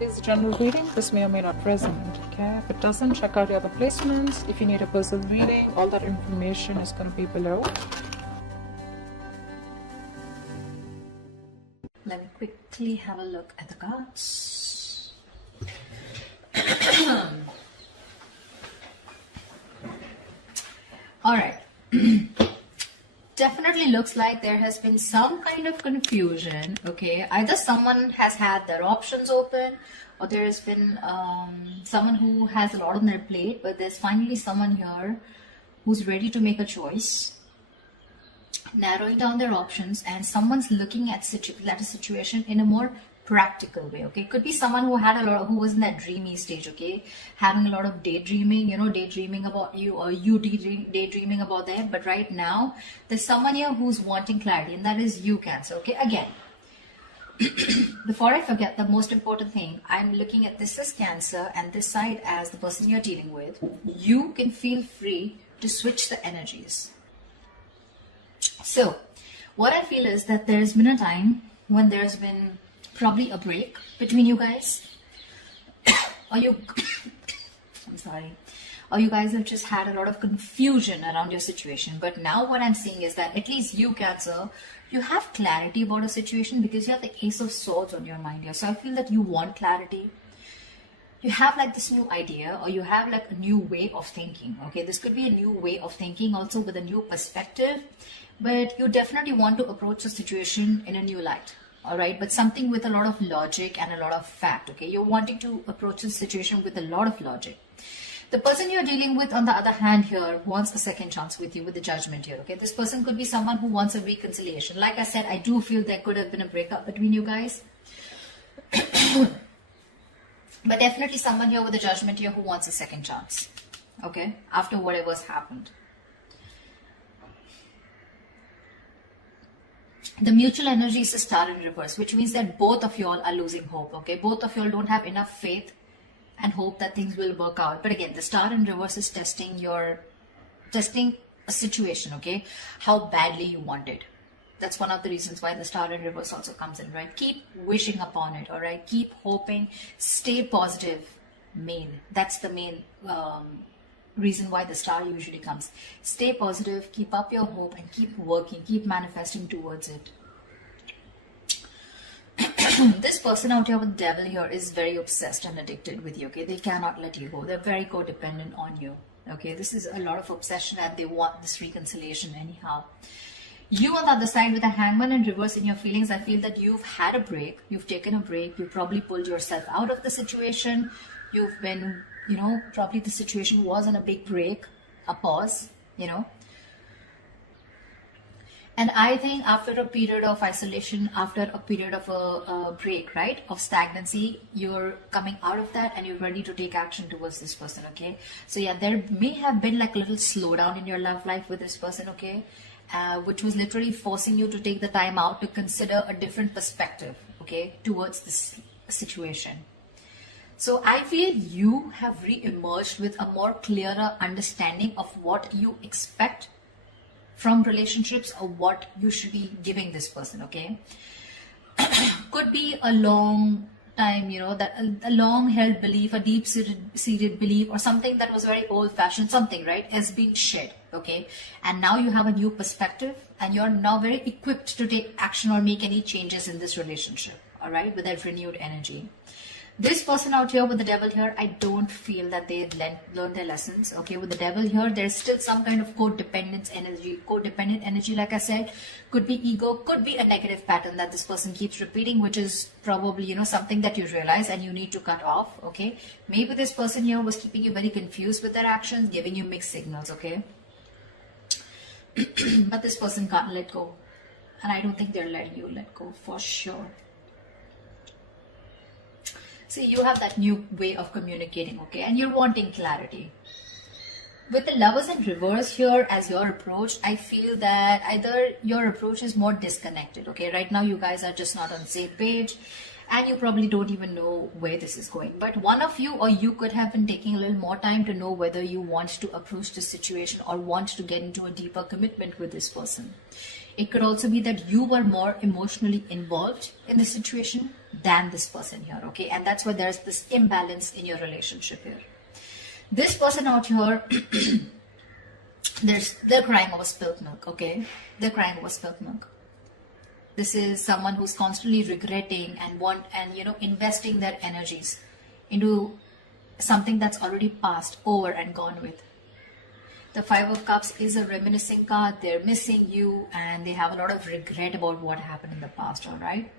is a general reading. This may or may not resonate, okay? If it doesn't, check out the other placements. If you need a personal reading, all that information is going to be below. Let me quickly have a look at the cards. All right. Definitely looks like there has been some kind of confusion, okay? Either someone has had their options open, or there has been someone who has a lot on their plate, but there's finally someone here who's ready to make a choice, narrowing down their options, and someone's looking at a situation in a more practical way, okay? Could be someone who was in that dreamy stage, okay? Having a lot of daydreaming, daydreaming about you, or you daydreaming about them. But right now, there's someone here who's wanting clarity, and that is you, Cancer, okay? Again, before I forget, the most important thing, I'm looking at this as Cancer and this side as the person you're dealing with. You can feel free to switch the energies. So, what I feel is that there's been a time when there's been probably a break between you guys, or you or you guys have just had a lot of confusion around your situation. But now what I'm seeing is that at least you, Cancer, you have clarity about a situation because you have the Ace of Swords on your mind here. So I feel that you want clarity. You have like this new idea, or you have like a new way of thinking, okay? This could be a new way of thinking also with a new perspective, but you definitely want to approach the situation in a new light. All right, but something with a lot of logic and a lot of fact, okay? You're wanting to approach the situation with a lot of logic. The person you're dealing with, on the other hand here, wants a second chance with you, with the Judgment here, okay? This person could be someone who wants a reconciliation. Like I said, I do feel there could have been a breakup between you guys. But definitely someone here with the Judgment here who wants a second chance, okay? After whatever's happened. The mutual energy is a Star in reverse, which means that both of y'all are losing hope, okay? Both of y'all don't have enough faith and hope that things will work out. But again, the Star in reverse is testing a situation, okay? How badly you want it. That's one of the reasons why the Star in reverse also comes in, right? Keep wishing upon it, all right? Keep hoping, stay positive. That's the main reason why the Star usually comes. Stay positive, keep up your hope, and keep working, keep manifesting towards it. This person out here with the Devil here is very obsessed and addicted with you, okay? They cannot let you go. They're very codependent on you, okay? This is a lot of obsession, and they want this reconciliation anyhow. You on the other side with a Hangman in reverse in your feelings, I feel that you've had a break. You've taken a break. You probably pulled yourself out of the situation. You've been, probably the situation was on a big break, a pause, And I think after a period of isolation, after a period of a break, right, of stagnancy, you're coming out of that and you're ready to take action towards this person, okay? So yeah, there may have been like a little slowdown in your love life with this person, okay? Which was literally forcing you to take the time out to consider a different perspective, okay, towards this situation. So I feel you have re-emerged with a more clearer understanding of what you expect from relationships, or what you should be giving this person, okay? Could be a long time, that a long held belief, a deep seated belief, or something that was very old fashioned, something, right, has been shed, okay? And now you have a new perspective, and you're now very equipped to take action or make any changes in this relationship, all right, with that renewed energy. This person out here with the Devil here, I don't feel that they learned their lessons, okay? With the Devil here, there's still some kind of codependent energy, like I said. Could be ego, could be a negative pattern that this person keeps repeating, which is probably, something that you realize and you need to cut off, okay? Maybe this person here was keeping you very confused with their actions, giving you mixed signals, okay? But this person can't let go. And I don't think they're letting you let go for sure. See, you have that new way of communicating, okay? And you're wanting clarity. With the Lovers in reverse here as your approach, I feel that either your approach is more disconnected, okay? Right now, you guys are just not on the same page, and you probably don't even know where this is going. But one of you, or you could have been taking a little more time to know whether you want to approach this situation or want to get into a deeper commitment with this person. It could also be that you were more emotionally involved in the situation than this person here, okay? And that's why there's this imbalance in your relationship here. This person out here, they're crying over spilt milk, okay? They're crying over spilt milk. This is someone who's constantly regretting and investing their energies into something that's already passed over and gone with. The Five of Cups is a reminiscing card. They're missing you and they have a lot of regret about what happened in the past, all right?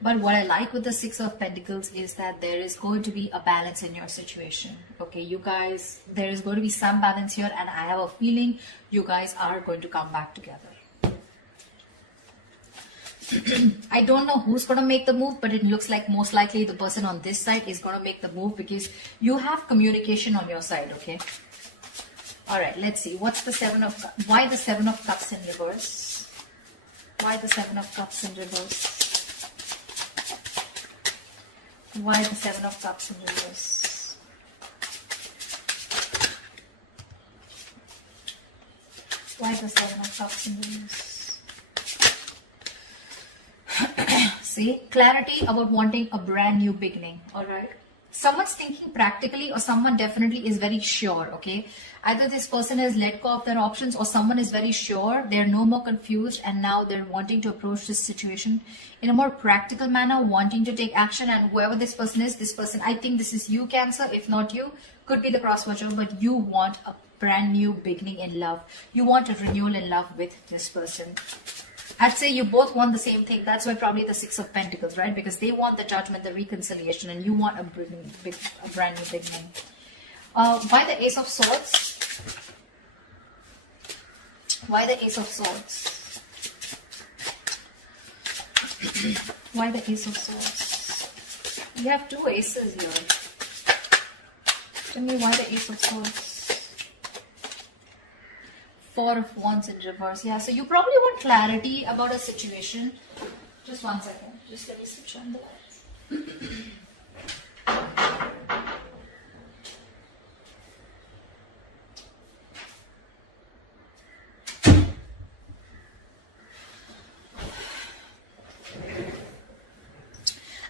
But what I like with the Six of Pentacles is that there is going to be a balance in your situation. Okay, you guys, there is going to be some balance here, and I have a feeling you guys are going to come back together. I don't know who's going to make the move, but it looks like most likely the person on this side is going to make the move because you have communication on your side, okay? All right, let's see. What's the Seven of Cups? Why the Seven of Cups in reverse? Why the Seven of Cups in reverse? Why the Seven of Cups in reverse? Why the Seven of Cups in reverse? See, clarity about wanting a brand new beginning, all right? Someone's thinking practically or someone definitely is very sure, okay? Either this person has let go of their options or someone is very sure, they're no more confused and now they're wanting to approach this situation in a more practical manner, wanting to take action. And whoever this person is, this person, I think this is you, Cancer. If not you, could be the cross-watcher, but you want a brand new beginning in love. You want a renewal in love with this person. I'd say you both want the same thing. That's why probably the Six of Pentacles, right? Because they want the judgment, the reconciliation, and you want a brand new beginning. Why the Ace of Swords? Why the Ace of Swords? Why the Ace of Swords? You have two aces here. Tell me why the Ace of Swords? Four of Wands in reverse. Yeah, so you probably want clarity about a situation. Just one second. Just let me switch on the lights.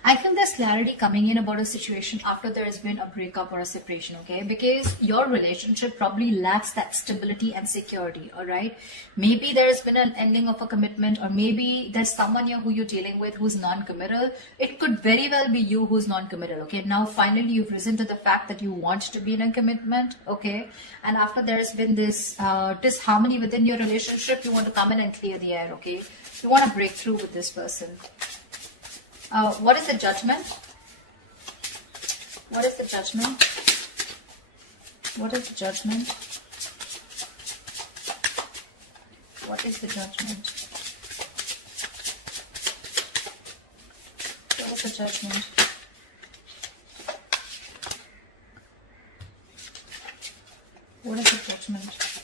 I feel there's clarity coming in about a situation after there has been a breakup or a separation, okay? Because your relationship probably lacks that stability and security, all right? Maybe there has been an ending of a commitment, or maybe there's someone here who you're dealing with who's non-committal. It could very well be you who's non-committal, okay? Now, finally, you've risen to the fact that you want to be in a commitment, okay? And after there's been this disharmony within your relationship, you want to come in and clear the air, okay? You want to break through with this person. What is the Judgment? What is the Judgment? What is the Judgment? What is the Judgment? What is the Judgment? What is the Judgment?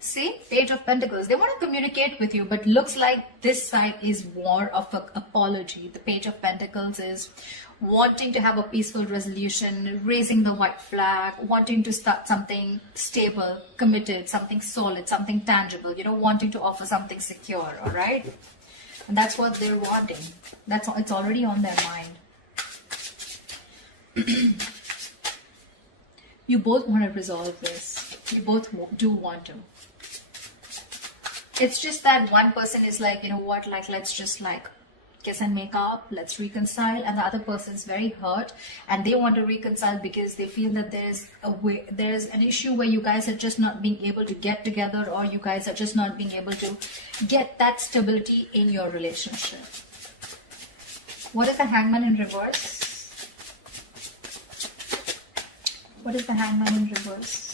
See, Page of Pentacles. They want to communicate with you, but looks like this side is more of an apology. The Page of Pentacles is wanting to have a peaceful resolution, raising the white flag, wanting to start something stable, committed, something solid, something tangible, you know, wanting to offer something secure, all right? And that's what they're wanting. It's already on their mind. You both want to resolve this. You both do want to. It's just that one person is like, you know what, like, let's just like kiss and make up, let's reconcile, and the other person is very hurt and they want to reconcile because they feel that there's an issue where you guys are just not being able to get together, or you guys are just not being able to get that stability in your relationship. What is the Hangman in reverse? What is the Hangman in reverse?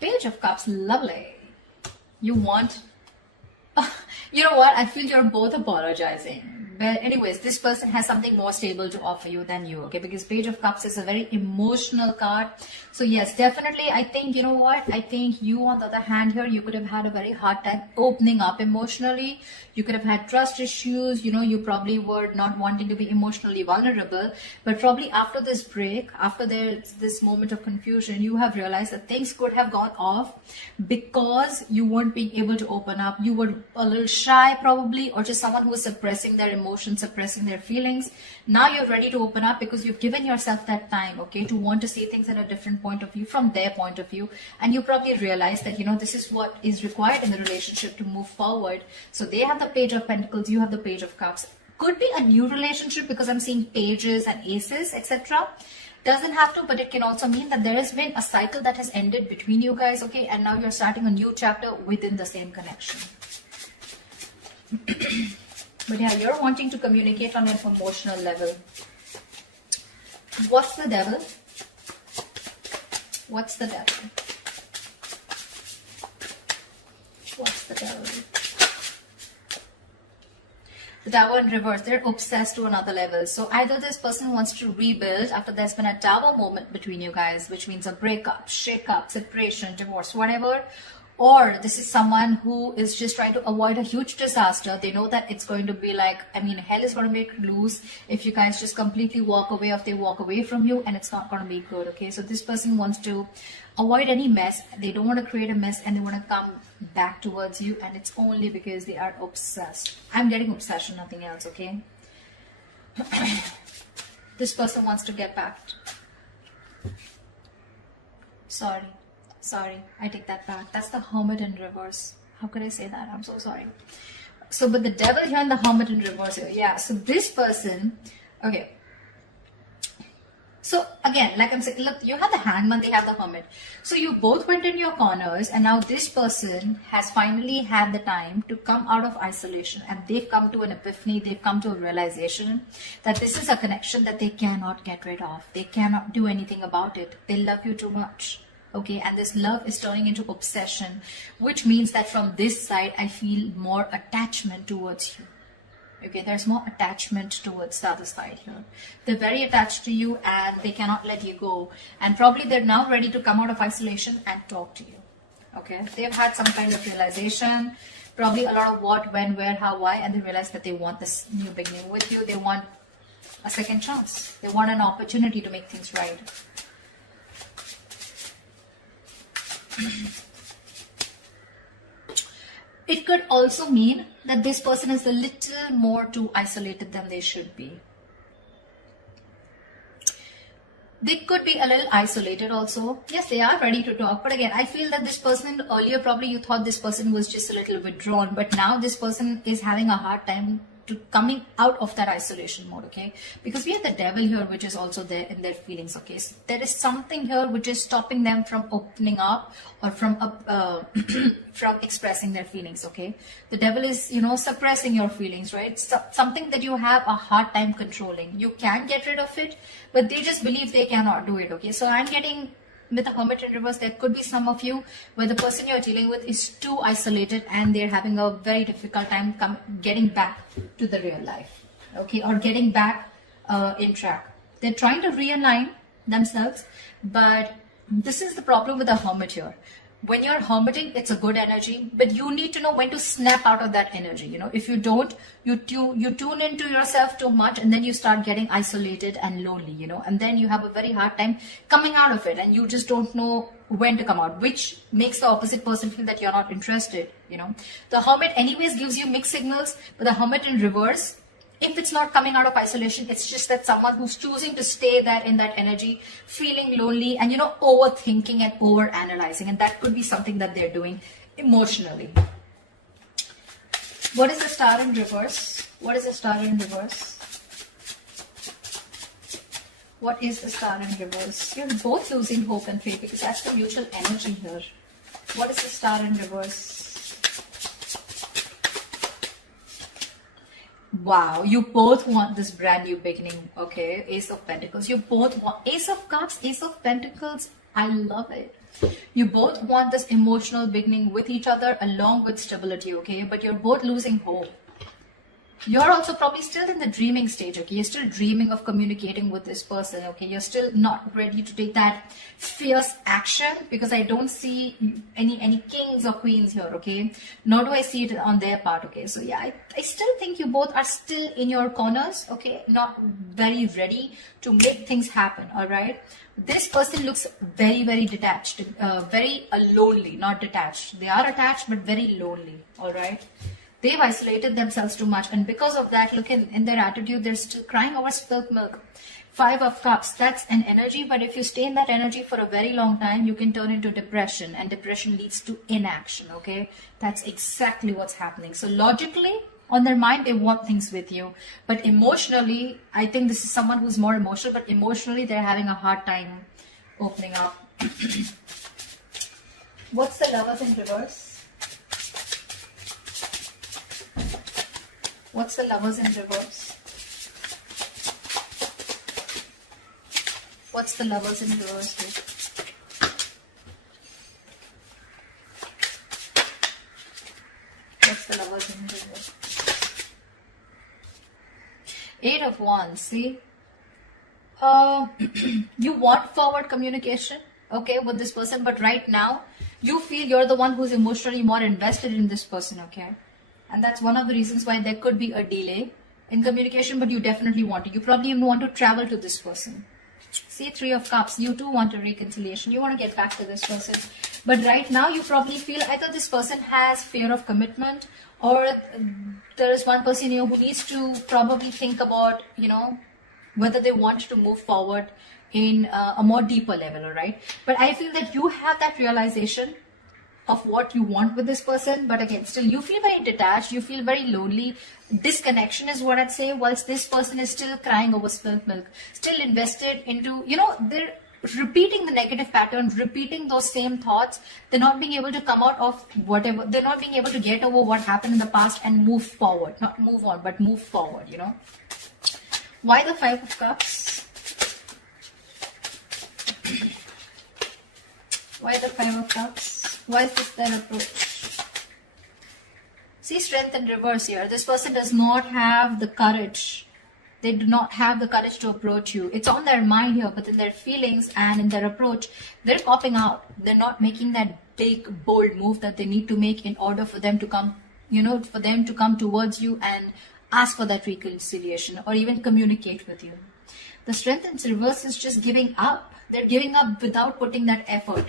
Page of Cups, lovely. You want, you know what, I feel you're both apologizing Well, anyways, this person has something more stable to offer you than you, okay? Because Page of Cups is a very emotional card. So yes, definitely, I think, you know what? I think you, on the other hand here, you could have had a very hard time opening up emotionally. You could have had trust issues. You know, you probably were not wanting to be emotionally vulnerable. But probably after this break, after this moment of confusion, you have realized that things could have gone off because you weren't being able to open up. You were a little shy probably, or just someone who was suppressing their emotions, suppressing their feelings. Now you're ready to open up because you've given yourself that time, okay, to want to see things at a different point of view, from their point of view. And you probably realize that, you know, this is what is required in the relationship to move forward. So they have the Page of Pentacles, you have the Page of Cups. Could be a new relationship because I'm seeing pages and aces, etc. Doesn't have to, but it can also mean that there has been a cycle that has ended between you guys, okay, and now you're starting a new chapter within the same connection. But yeah, you're wanting to communicate on an emotional level. What's the Devil? What's the Devil? What's the Devil? The Tower in reverse. They're obsessed to another level. So either this person wants to rebuild after there's been a Tower moment between you guys, which means a breakup, shake-up, separation, divorce, whatever. Or this is someone who is just trying to avoid a huge disaster. They know that it's going to be like, I mean, hell is going to break loose if you guys just completely walk away, or if they walk away from you, and it's not going to be good, okay? So this person wants to avoid any mess. They don't want to create a mess, and they want to come back towards you, and it's only because they are obsessed. I'm getting obsession, nothing else, okay? This person wants to get back. Sorry, I take that back. That's the Hermit in reverse. How could I say that? I'm so sorry. So, but the Devil here and the Hermit in reverse here. Yeah, so this person, okay. So again, like I'm saying, look, you have the Hangman, they have the Hermit. So you both went in your corners, and now this person has finally had the time to come out of isolation, and they've come to an epiphany, they've come to a realization that this is a connection that they cannot get rid of. They cannot do anything about it. They love you too much. Okay, and this love is turning into obsession, which means that from this side, I feel more attachment towards you. Okay, there's more attachment towards the other side here. They're very attached to you and they cannot let you go. And probably they're now ready to come out of isolation and talk to you. Okay, they've had some kind of realization, probably a lot of what, when, where, how, why, and they realize that they want this new beginning with you. They want a second chance. They want an opportunity to make things right. It could also mean that this person is a little more too isolated than they should be. They could be a little isolated also. Yes, they are ready to talk. But again, I feel that this person, earlier probably you thought this person was just a little withdrawn. But now this person is having a hard time to coming out of that isolation mode, okay? Because we have the Devil here, which is also there in their feelings, okay? So there is something here which is stopping them from opening up or from from expressing their feelings, okay? The Devil is, you know, suppressing your feelings, right? Something that you have a hard time controlling. You can get rid of it, but they just believe they cannot do it, okay? So I'm getting, with the Hermit in reverse, there could be some of you where the person you're dealing with is too isolated and they're having a very difficult time getting back to the real life, okay, or getting back in track. They're trying to realign themselves, but this is the problem with the Hermit here. When you're hermiting, it's a good energy, but you need to know when to snap out of that energy. You know, if you don't, you tune into yourself too much, and then you start getting isolated and lonely, you know, and then you have a very hard time coming out of it, and you just don't know when to come out, which makes the opposite person feel that you're not interested, you know. The Hermit anyways gives you mixed signals, but the Hermit in reverse, if it's not coming out of isolation, it's just that someone who's choosing to stay there in that energy, feeling lonely and, you know, overthinking and overanalyzing. And that could be something that they're doing emotionally. What is the Star in reverse? What is the Star in reverse? What is the Star in reverse? You're both losing hope and faith because that's the mutual energy here. What is the Star in reverse? Wow, you both want this brand new beginning, okay? Ace of Pentacles. You both want Ace of Cups, Ace of Pentacles. I love it. You both want this emotional beginning with each other along with stability, okay? But you're both losing hope. You're also probably still in the dreaming stage, okay? You're still dreaming of communicating with this person, okay? You're still not ready to take that fierce action, because I don't see any kings or queens here, okay? Nor do I see it on their part, okay? So yeah, I still think you both are still in your corners, okay? Not very ready to make things happen, all right? This person looks very, very detached, very lonely, not detached. They are attached, but very lonely, all right? They've isolated themselves too much, and because of that, look in their attitude, they're still crying over spilt milk. 5 of Cups, that's an energy, but if you stay in that energy for a very long time, you can turn into depression, and depression leads to inaction, okay? That's exactly what's happening. So logically, on their mind, they want things with you, but emotionally, I think this is someone who's more emotional, but emotionally, they're having a hard time opening up. What's the Lovers in reverse? What's the Lovers in reverse? What's the Lovers in reverse here? What's the Lovers in reverse? 8 of Wands, see? You want forward communication, okay, with this person, but right now, you feel you're the one who's emotionally more invested in this person, okay? And that's one of the reasons why there could be a delay in communication, but you definitely want it. You probably even want to travel to this person. See, 3 of Cups, you too want a reconciliation. You want to get back to this person. But right now, you probably feel either this person has fear of commitment, or there is one person who needs to probably think about, whether they want to move forward in a more deeper level, all right? But I feel that you have that realization of what you want with this person, but again, still you feel very detached, you feel very lonely. Disconnection is what I'd say, whilst this person is still crying over spilt milk, still invested into, they're repeating the negative pattern, repeating those same thoughts. They're not being able to come out of whatever, they're not being able to get over what happened in the past and move forward, not move on, but move forward, Why the 5 of Cups? Why the 5 of Cups? Why is this their approach? See, Strength in reverse here. This person does not have the courage. They do not have the courage to approach you. It's on their mind here, but in their feelings and in their approach, they're copping out. They're not making that big, bold move that they need to make in order for them to come, for them to come towards you and ask for that reconciliation or even communicate with you. The Strength in reverse is just giving up. They're giving up without putting that effort.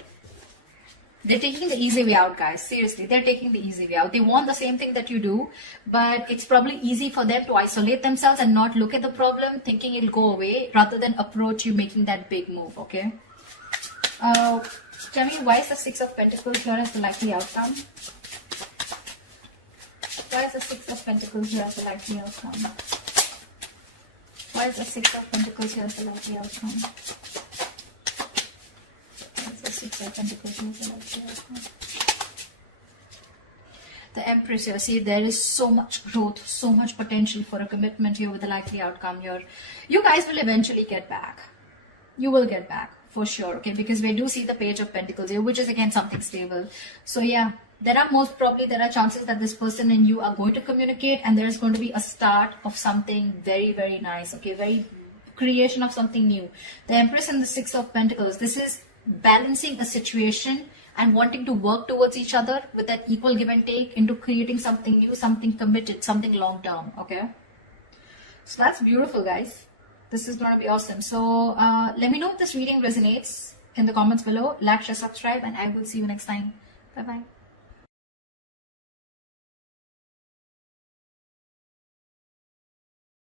They're taking the easy way out, guys. Seriously, they're taking the easy way out. They want the same thing that you do, but it's probably easy for them to isolate themselves and not look at the problem, thinking it'll go away, rather than approach you making that big move, okay? Tell me, why is the 6 of Pentacles here as the likely outcome? Why is the 6 of Pentacles here as the likely outcome? Why is the 6 of Pentacles here as the likely outcome? The Empress here, see, there is so much growth, so much potential for a commitment here with the likely outcome here. You guys will eventually get back. You will get back for sure, okay? Because we do see the Page of Pentacles here, which is again something stable. So yeah, there are chances that this person and you are going to communicate, and there is going to be a start of something very, very nice, okay? Very creation of something new. The Empress and the 6 of Pentacles, this is balancing a situation and wanting to work towards each other with that equal give and take into creating something new, something committed, something long term, okay? So that's beautiful, guys. This is going to be awesome. So let me know if this reading resonates in the comments below. Like, share, subscribe, and I will see you next time. Bye bye.